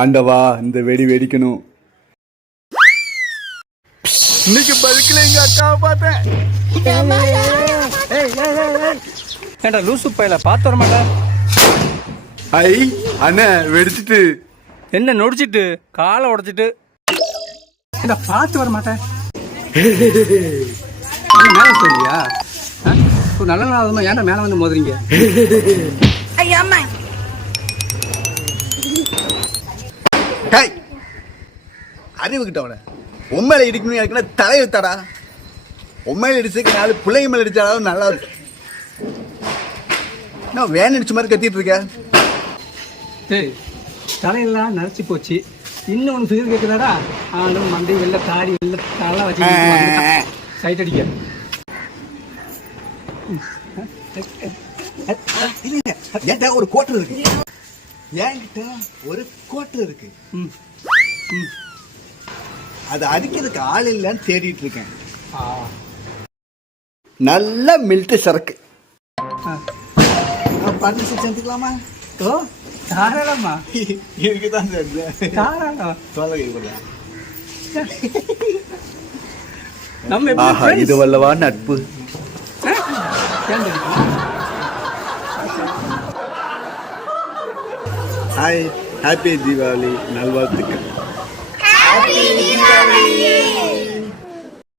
ஆண்டவா இந்த வெடி வெடிக்கணும். இன்னைக்கு பதுக்கல எங்க அக்காவை பார்த்தேன். ஏண்டா லூசு பையல பார்த்து வர மாட்டா ஐ அண்ணே வெடிச்சிட்டு. என்ன நொடிச்சிட்டு காலை உடைச்சிட்டு. ஏண்டா பார்த்து வர மாட்டேன். மேலே சொல்லியா ஒரு நல்ல நாள் ஏன்டா மேலே வந்து மோதுறீங்க? ஐயா டேய் அறிவு கிட்டவன உண்மையில இடிக்கணும் எனக்குன்னா தலை வைத்தாடா உண்மையில இடிச்சுக்கு நாலு பிள்ளைங்க மேல இடிச்சாலும் நல்லா இருக்கும் நான் வேன் அடிச்ச மாதிரி கத்திட்டு இருக்க? டேய் தலையெல்லாம் நரைச்சி போச்சு. இன்னும் ஒன்று ஃபிகர் கேட்குதாடா ஆளும் மண்டை வெள்ளை தாடி வெள்ளை தலை வச்சு சைட் அடிக்க. ஒரு கோட்டர் இருக்கு? என்கிட்ட ஒரு கோட்டர் இருக்கு. அதை அடிக்கிறதுக்கு ஆள் இல்லைன்னு தேடிட்டு இருக்கேன். நல்ல மில்ட்டு சரக்கு. பார்ட்னர்ஷிப் சேர்ந்துக்கலாமா ஓ தாராளமா. இதுக்கு தான் சேர்ந்தேன் தாராளம் சொல்ல நம்ம ஆஹா? இது வல்லவா நட்பு. హాయ్ హ్యాపీ దీపావళి నల్వాల్ తిక్క